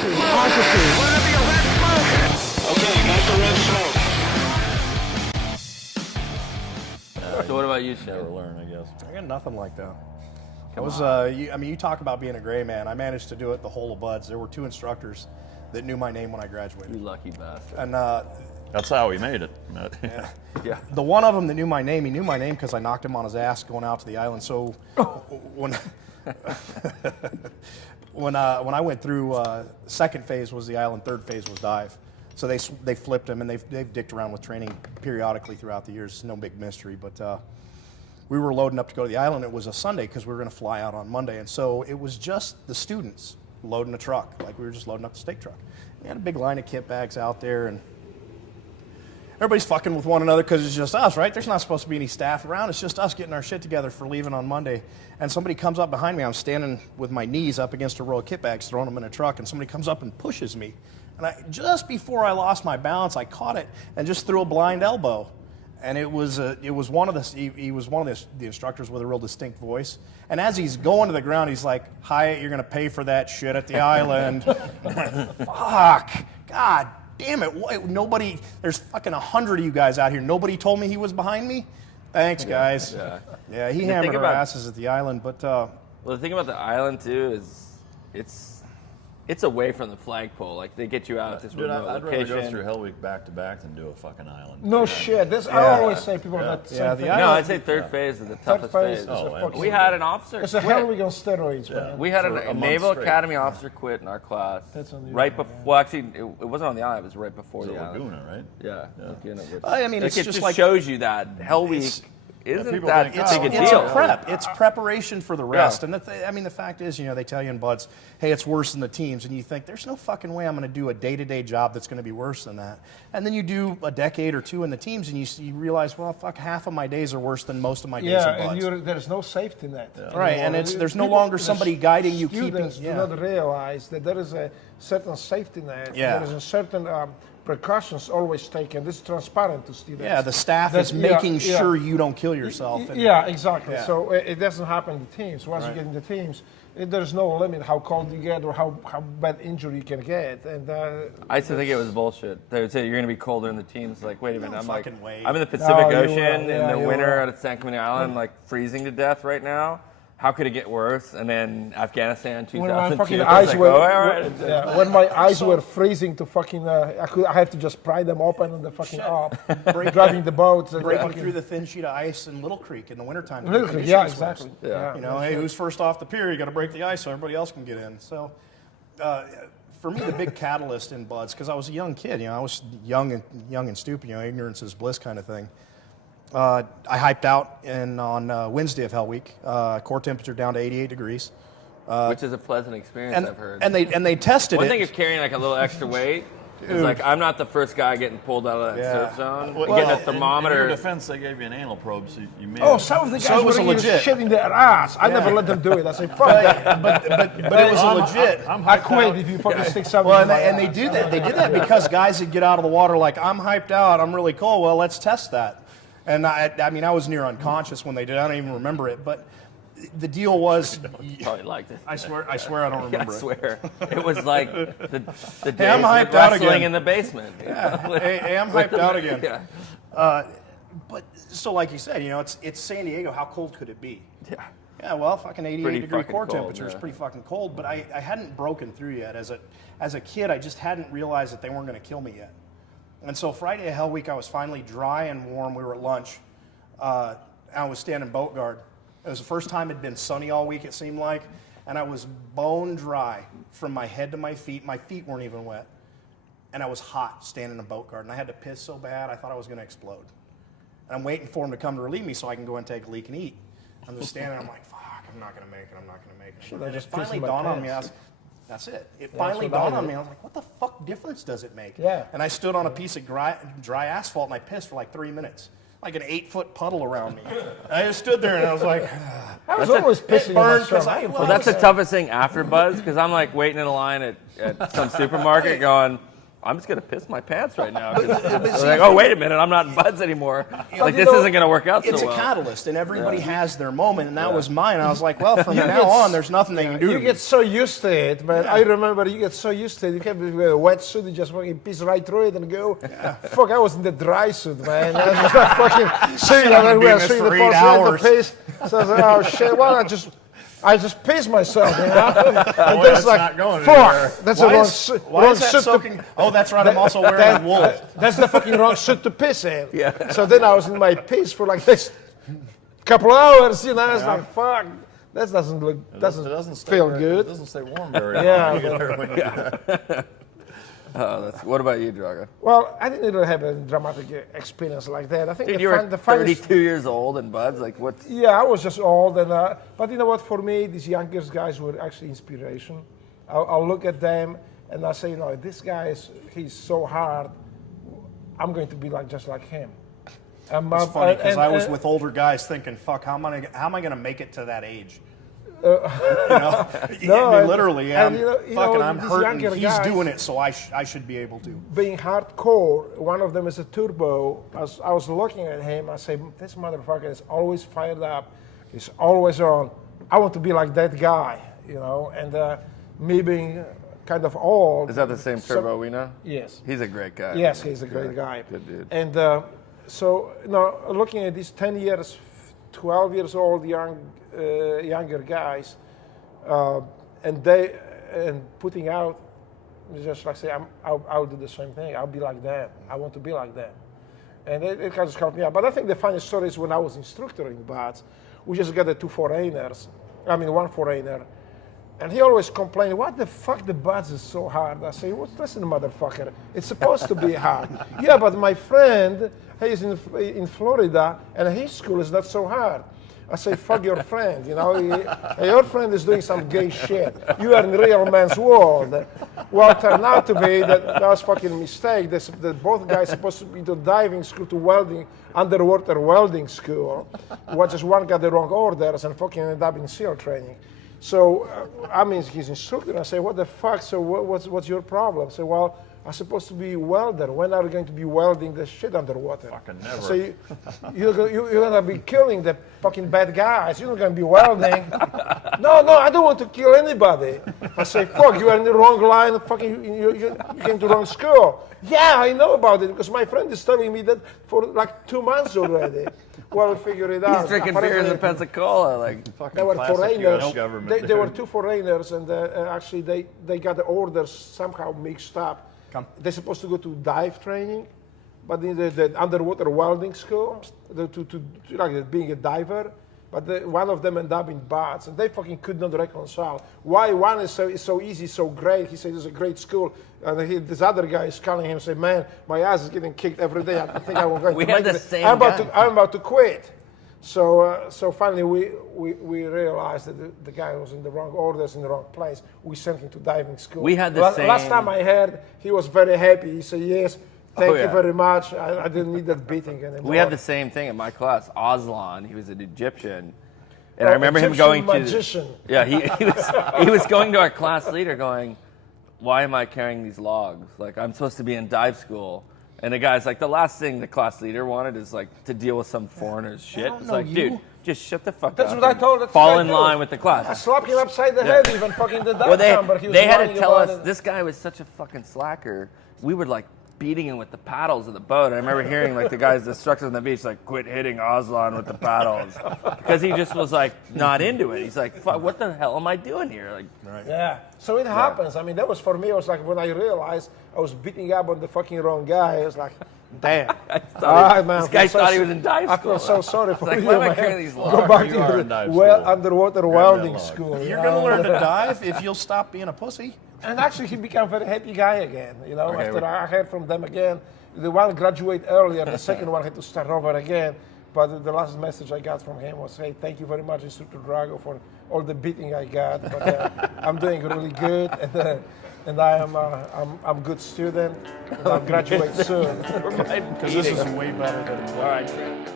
to. You have to. Let it be a red smoke. Okay, got the red smoke. So what about you, Shane? Never learn, I guess. I got nothing like that. You talk about being a gray man. I managed to do it the whole of Buds. There were 2 instructors that knew my name when I graduated. You lucky bastard. And that's how we made it. Yeah. The one of them that knew my name, he knew my name because I knocked him on his ass going out to the island. So when when I went through, second phase was the island, third phase was dive. So they flipped him, and they've dicked around with training periodically throughout the years. It's no big mystery, but we were loading up to go to the island. It was a Sunday because we were going to fly out on Monday, and so it was just the students loading a truck, like we were just loading up the steak truck. We had a big line of kit bags out there, and everybody's fucking with one another because it's just us, right? There's not supposed to be any staff around. It's just us getting our shit together for leaving on Monday. And somebody comes up behind me. I'm standing with my knees up against a row of kit bags, throwing them in a truck, and somebody comes up and pushes me. And just before I lost my balance, I caught it and just threw a blind elbow. And it was one of the instructors with a real distinct voice. And as he's going to the ground, he's like, "Hyatt, you're gonna pay for that shit at the island." I'm like, fuck, God damn it! Nobody. There's fucking 100 of you guys out here. Nobody told me he was behind me. Thanks, guys. Yeah, he hammered our asses at the island. But well, the thing about the island too is it's away from the flagpole. Like they get you out at this remote I'd location. rather go through Hell Week back to back than do a fucking island. No shit. I always say people that same thing. No, I'd say third phase is the toughest phase. We had an officer. It's a Hell Week on steroids, man. We had a Naval Academy officer quit in our class. That's on the right before. Well, actually, it wasn't on the island. It was right before the island. Laguna, right? Yeah. Laguna, I mean, it's just like shows you that Hell Week isn't that big a it's deal. a prep. It's preparation for the rest. And the fact is, they tell you in Buds, hey, it's worse than the teams, and you think there's no fucking way I'm going to do a day-to-day job that's going to be worse than that. And then you do a decade or two in the teams, and you realize, well, fuck, half of my days are worse than most of my days in Buds. And there's no safety net. Right, and there's no longer somebody guiding you, keeping. Do not realize that there is a certain safety net. Yeah. There is a certain precautions always taken. This is transparent to students. Yeah, the staff is making sure you don't kill yourself. Yeah, exactly. Yeah. So it doesn't happen in the teams. Once you get in the teams, there's no limit how cold you get or how bad injury you can get. And I used to think it was bullshit. They would say you're going to be colder in the teams. Like, wait a minute. I'm in the Pacific Ocean in the winter at San Clemente Island, like freezing to death right now. How could it get worse? And then Afghanistan 2002. When my eyes were freezing to fucking, I had to just pry them open on the fucking driving the boats. Breaking through the thin sheet of ice in Little Creek in the wintertime. Little Creek, yeah, exactly. Hey, who's first off the pier? You got to break the ice so everybody else can get in. So, for me, the big catalyst in Buds, because I was a young kid. I was young and stupid. Ignorance is bliss kind of thing. I hyped out on Wednesday of Hell Week. Core temperature down to 88 degrees. Which is a pleasant experience, I've heard. And they tested One it. thing is carrying like a little extra weight. It's like, I'm not the first guy getting pulled out of that surf zone. Getting a thermometer. In your defense, they gave you an anal probe, so you may some of the guys were legit shit in their ass. I never let them do it. I say, fuck that. But it was legit. I quit if you fucking stick something Well, and they do that. They did that because guys would get out of the water like, I'm hyped out, I'm really cold. Well, let's test that. And I was near unconscious when they did. I don't even remember it. But the deal was, probably liked it. I swear I don't remember it. I swear. It was like the days I'm hyped of out wrestling again. in the basement. Hey, I'm hyped out again. Yeah. But so like you said, it's San Diego. How cold could it be? Yeah. Yeah, well, fucking 88-degree core cold, temperature is pretty fucking cold. But I hadn't broken through yet. As a kid, I just hadn't realized that they weren't going to kill me yet. And so Friday of Hell Week, I was finally dry and warm. We were at lunch. I was standing boat guard. It was the first time it'd been sunny all week, it seemed like. And I was bone dry from my head to my feet. My feet weren't even wet. And I was hot standing in boat guard. And I had to piss so bad, I thought I was going to explode. And I'm waiting for him to come to relieve me so I can go and take a leak and eat. I'm just standing there, I'm like, fuck, I'm not going to make it. And it finally dawned on me. That's it. It finally dawned on me. I was like, what the fuck difference does it make? Yeah. And I stood on a piece of dry asphalt and I pissed for like 3 minutes. Like an 8-foot puddle around me. And I just stood there and I was like, I was always pissing on myself. Well, that's the toughest thing after Buzz, because I'm like waiting in a line at some supermarket going, I'm just gonna piss my pants right now. Like, oh wait a minute, I'm not in buds anymore. Like this isn't gonna work out so well. It's a catalyst, and everybody has their moment, and that was mine. I was like, well, from now on, there's nothing they can do. You get so used to it, man. I remember you get so used to it. You can't be a wetsuit, you just fucking piss right through it and go. Fuck, I was in the dry suit, man. I was just like fucking sitting there, we were sitting the hours. So I was like, oh shit, well, I just pissed myself, you know? And that's like, not going fuck, that's why wrong is that soaking? Oh, that's right, I'm also wearing wool. That's the fucking wrong suit to piss in. Yeah. So then I was in my piss for like this couple hours, you know, I was like, fuck, that doesn't feel good. It doesn't stay warm very long. Yeah. What about you, Drago? Well, I didn't really have a dramatic experience like that. I think Dude, you were 32 years old and buds. Like what? Yeah, I was just old, and but you know what? For me, these younger guys were actually inspiration. I'll look at them and I say, you know, this guy he's so hard. I'm going to be just like him. It's funny because I was with older guys thinking, fuck, how am I going to make it to that age? Literally, I'm hurting. He's doing it, so I should be able to. Being hardcore, one of them is a turbo. I was looking at him, I say, this motherfucker is always fired up. He's always on. I want to be like that guy, you know. And me being kind of old. Is that the same turbo we know? Yes. He's a great guy. Yes, he's a great guy. Good dude. And so, you know, looking at these 10 years, 12 years old younger guys, and putting out, just like say, I'll do the same thing. I'll be like them. I want to be like them, and it kind of helped me out. But I think the funny story is when I was instructor in bats, we just got one foreigner, and he always complained, "What the fuck, the bats is so hard." I say, "Well, listen, motherfucker, it's supposed to be hard." Yeah, but my friend, he's in Florida, and his school is not so hard. I say, fuck your friend, you know. Your friend is doing some gay shit. You are in real man's world. Well, it turned out to be that was fucking mistake. That both guys supposed to be to diving school to welding, underwater welding school. Just one got the wrong orders and fucking ended up in SEAL training. So, I mean, he's instructor. I say, what the fuck? So what's your problem? I say, well, I'm supposed to be a welder. When are you going to be welding the shit underwater? Fucking never. So you're going to be killing the fucking bad guys. You're not going to be welding. No, I don't want to kill anybody. I say, fuck, you are in the wrong line. Fucking, you came to the wrong school. Yeah, I know about it because my friend is telling me that for like 2 months already. Well, figure it out. He's drinking beers in Pensacola. Like, they were foreigners. They were dude. two foreigners, and actually they got the orders somehow mixed up. They're supposed to go to dive training, but in the underwater welding school, like being a diver, but one of them ended up in bats, and they fucking could not reconcile. Why one is so easy, so great? He said it's a great school, and this other guy is calling him and say, man, my ass is getting kicked every day. I think I'm going to make it. I'm about to quit. So finally we realized that the guy was in the wrong orders, in the wrong place. We sent him to diving school. We had the same. Last time I heard, he was very happy. He said, yes, thank you very much. I didn't need that beating anymore. We had the same thing in my class. Aslan, he was an Egyptian. And I remember him going magician. to... Yeah, he was going to our class leader going, why am I carrying these logs? Like, I'm supposed to be in dive school. And the guy's like, the last thing the class leader wanted is like to deal with some foreigner's shit. It's like, dude, just shut the fuck up. That's what I told. Fall in line with the class. I slapped him upside the head, even fucking the dive number. They had to tell us, this guy was such a fucking slacker. We were like beating him with the paddles of the boat. I remember hearing like the instructors on the beach like, quit hitting Aslan with the paddles. Because he just was like not into it. He's like, fuck, what the hell am I doing here? Like, right. Yeah. So it happens. I mean, that was for me, it was like when I realized I was beating up on the fucking wrong guy, it was like, damn. This guy thought he was in dive school. I feel so sorry for you, why am I man. carrying these logs? Go back to the underwater welding school. You're going to learn to dive if you'll stop being a pussy. And actually, he became a very happy guy again. You know, after I heard from them again, the one graduated earlier, the second one had to start over again. But the last message I got from him was, hey, thank you very much, Instructor Drago, for all the beating I got. But I'm doing really good, and I'm a good student, and I'll graduate soon. Because this is way better than... All right.